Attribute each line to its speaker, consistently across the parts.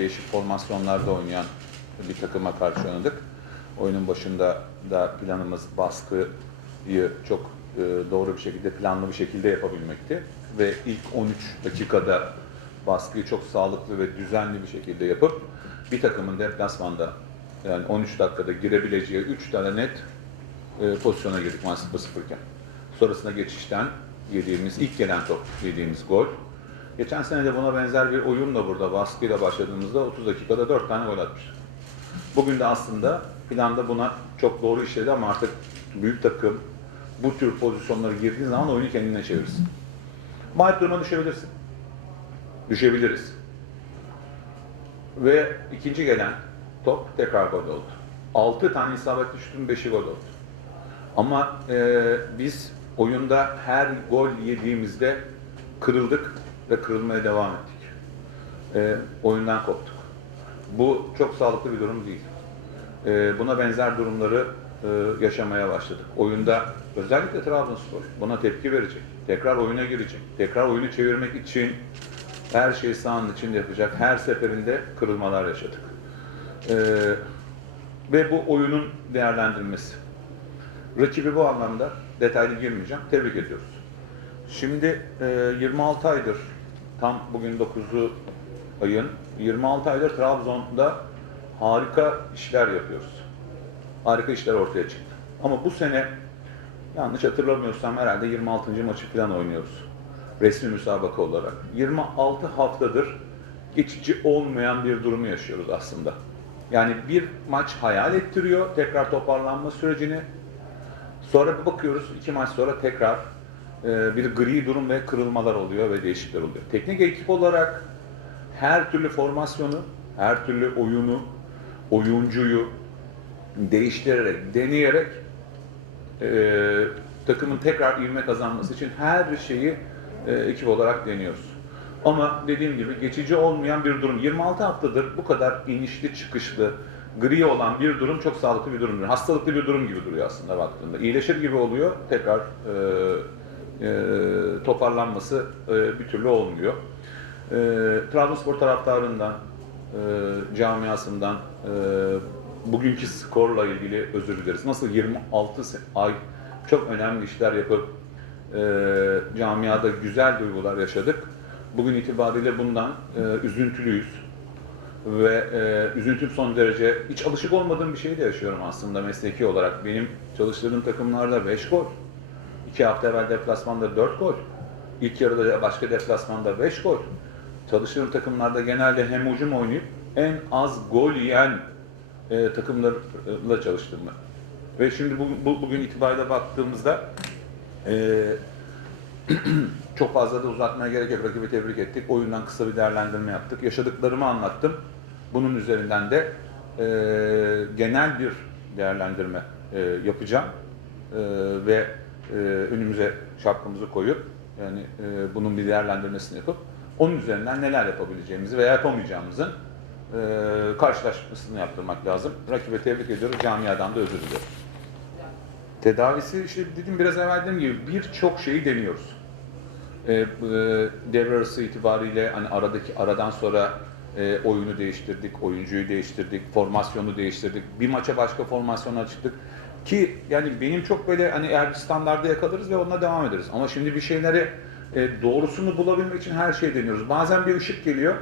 Speaker 1: değişik formasyonlarda oynayan bir takıma karşı oynadık. Oyunun başında da planımız baskıyı çok e, doğru bir şekilde, planlı bir şekilde yapabilmekti. Ve ilk 13 dakikada baskıyı çok sağlıklı ve düzenli bir şekilde yapıp bir takımın deplasmanda yani 13 dakikada girebileceği 3 tane net e, pozisyona girdik 0-0 iken. Sonrasında geçişten yediğimiz, ilk gelen top yediğimiz gol. Geçen sene de buna benzer bir oyunla burada baskıyla başladığımızda 30 dakikada 4 tane gol atmış. Bugün de aslında planda buna çok doğru işledi ama artık büyük takım bu tür pozisyonlara girdiği zaman oyunu kendine çevirsin. Mağlup duruma düşebilirsin. Düşebiliriz. Ve ikinci gelen top tekrar gol oldu. 6 tane isabetli şutun 5'i gol oldu. Ama e, biz oyunda her gol yediğimizde kırıldık ve kırılmaya devam ettik. E, oyundan koptuk. Bu çok sağlıklı bir durum değil. E, buna benzer durumları e, yaşamaya başladık. Oyunda özellikle Trabzonspor buna tepki verecek. Tekrar oyuna girecek. Tekrar oyunu çevirmek için her şeyi sahanın içinde yapacak. Her seferinde kırılmalar yaşadık. E, ve bu oyunun değerlendirilmesi. Rakibi bu anlamda detaylı girmeyeceğim. Tebrik ediyoruz. Şimdi e, 26 aydır, tam bugün 9'u ayın, 26 aydır Trabzon'da harika işler yapıyoruz. Harika işler ortaya çıktı. Ama bu sene yanlış hatırlamıyorsam herhalde 26. maçı falan oynuyoruz. Resmi müsabaka olarak. 26 haftadır geçici olmayan bir durumu yaşıyoruz aslında. Yani bir maç hayal ettiriyor tekrar toparlanma sürecini. Sonra bir bakıyoruz iki maç sonra tekrar e, bir gri durum ve kırılmalar oluyor ve değişiklikler oluyor. Teknik ekip olarak her türlü formasyonu, her türlü oyunu, oyuncuyu değiştirerek, deneyerek e, takımın tekrar ivme kazanması için her şeyi e, ekip olarak deniyoruz. Ama dediğim gibi geçici olmayan bir durum. 26 haftadır bu kadar inişli çıkışlı, gri olan bir durum çok sağlıklı bir durumdur. Hastalıklı bir durum gibi duruyor aslında baktığında. İyileşir gibi oluyor, tekrar e, e, toparlanması e, bir türlü olmuyor. E, Trabzonspor taraftarından, e, camiasından e, bugünkü skorla ilgili özür dileriz. Nasıl 26 se- ay çok önemli işler yapıp e, camiada güzel duygular yaşadık. Bugün itibariyle bundan e, üzüntülüyüz ve e, üzüntüm son derece hiç alışık olmadığım bir şey de yaşıyorum aslında mesleki olarak. Benim çalıştığım takımlarda 5 gol, 2 hafta evvel deplasmanda 4 gol, ilk yarıda başka deplasmanda 5 gol. Çalıştığım takımlarda genelde hem hücum oynayıp en az gol yiyen e, takımlarla çalıştım ben. Ve şimdi bu, bu- bugün itibariyle baktığımızda e, çok fazla da uzatmaya gerek yok. Rakibi tebrik ettik. Oyundan kısa bir değerlendirme yaptık. Yaşadıklarımı anlattım. Bunun üzerinden de e, genel bir değerlendirme e, yapacağım. E, ve e, önümüze şapkamızı koyup yani e, bunun bir değerlendirmesini yapıp onun üzerinden neler yapabileceğimizi veya yapamayacağımızın e, karşılaşmasını yaptırmak lazım. Rakibe tebrik ediyoruz. Camiadan da özür diliyorum. Tedavisi işte dedim biraz evvel dediğim gibi birçok şeyi deniyoruz. E, e, devre arası itibariyle hani aradaki aradan sonra e, oyunu değiştirdik, oyuncuyu değiştirdik, formasyonu değiştirdik. Bir maça başka formasyona çıktık. Ki yani benim çok böyle hani eğer bir standarda yakalarız ve onunla devam ederiz. Ama şimdi bir şeyleri e, doğrusunu bulabilmek için her şeyi deniyoruz. Bazen bir ışık geliyor.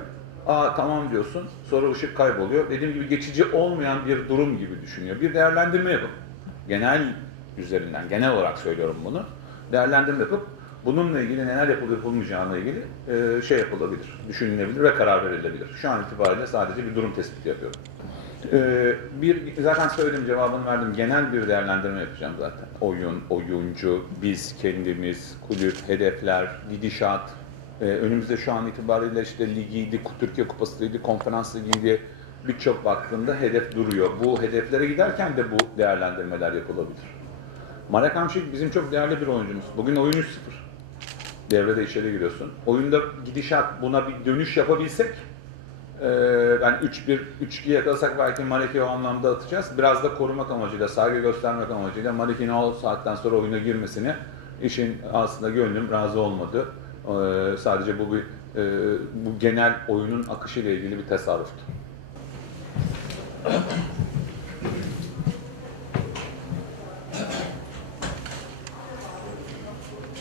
Speaker 1: Aa tamam diyorsun. Sonra ışık kayboluyor. Dediğim gibi geçici olmayan bir durum gibi düşünüyor. Bir değerlendirme yapıp genel üzerinden, genel olarak söylüyorum bunu. Değerlendirme yapıp bununla ilgili neler yapılır yapılmayacağına ilgili e, şey yapılabilir, düşünülebilir ve karar verilebilir. Şu an itibariyle sadece bir durum tespiti yapıyorum. E, bir zaten söyledim cevabını verdim. Genel bir değerlendirme yapacağım zaten. Oyun, oyuncu, biz kendimiz, kulüp, hedefler, gidişat. E, önümüzde şu an itibariyle işte ligiydi, Türkiye Kupası'ydı, konferans ligiydi. Birçok baktığında hedef duruyor. Bu hedeflere giderken de bu değerlendirmeler yapılabilir. Marek Hamşik bizim çok değerli bir oyuncumuz. Bugün oyun 3-0. Devrede içeri giriyorsun. Oyunda gidişat buna bir dönüş yapabilsek Ee, ben 3-1, 3-2 yakalasak belki Maliki'yi o anlamda atacağız. Biraz da korumak amacıyla, saygı göstermek amacıyla Maliki'nin o saatten sonra oyuna girmesini işin aslında gönlüm razı olmadı. Ee, sadece bu bir e, bu genel oyunun akışıyla ilgili bir tasarruftu.